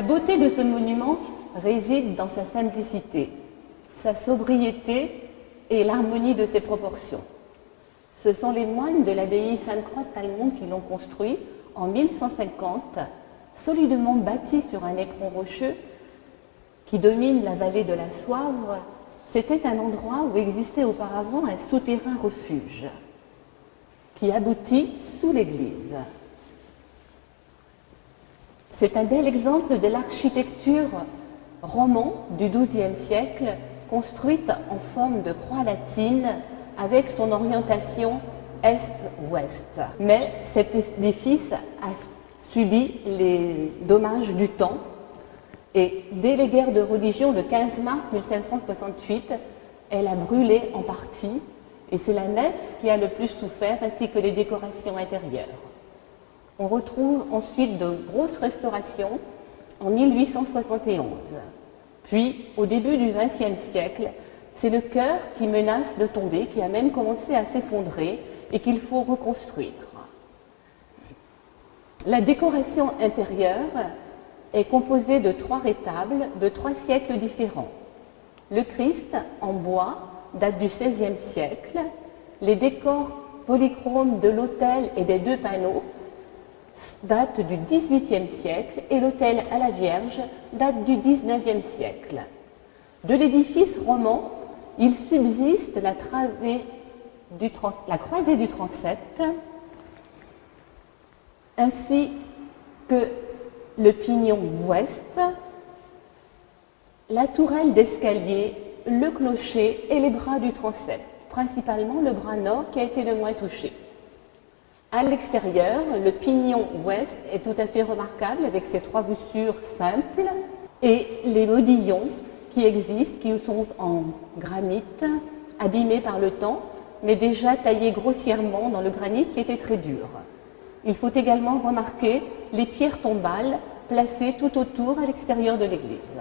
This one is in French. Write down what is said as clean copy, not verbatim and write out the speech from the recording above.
La beauté de ce monument réside dans sa simplicité, sa sobriété et l'harmonie de ses proportions. Ce sont les moines de l'abbaye Sainte-Croix de Talmont qui l'ont construit en 1150, solidement bâti sur un éperon rocheux qui domine la vallée de la Soivre. C'était un endroit où existait auparavant un souterrain refuge qui aboutit sous l'église. C'est un bel exemple de l'architecture roman du XIIe siècle, construite en forme de croix latine avec son orientation est-ouest. Mais cet édifice a subi les dommages du temps et dès les guerres de religion le 15 mars 1568, elle a brûlé en partie et c'est la nef qui a le plus souffert ainsi que les décorations intérieures. On retrouve ensuite de grosses restaurations en 1871. Puis, au début du XXe siècle, c'est le chœur qui menace de tomber, qui a même commencé à s'effondrer et qu'il faut reconstruire. La décoration intérieure est composée de 3 rétables de 3 siècles différents. Le Christ en bois date du XVIe siècle. Les décors polychromes de l'autel et des 2 panneaux date du XVIIIe siècle et l'autel à la Vierge date du XIXe siècle. De l'édifice roman, il subsiste la croisée du transept ainsi que le pignon ouest, la tourelle d'escalier, le clocher et les bras du transept, principalement le bras nord qui a été le moins touché. À l'extérieur, le pignon ouest est tout à fait remarquable avec ses 3 voussures simples et les modillons qui existent, qui sont en granit, abîmés par le temps, mais déjà taillés grossièrement dans le granit qui était très dur. Il faut également remarquer les pierres tombales placées tout autour à l'extérieur de l'église.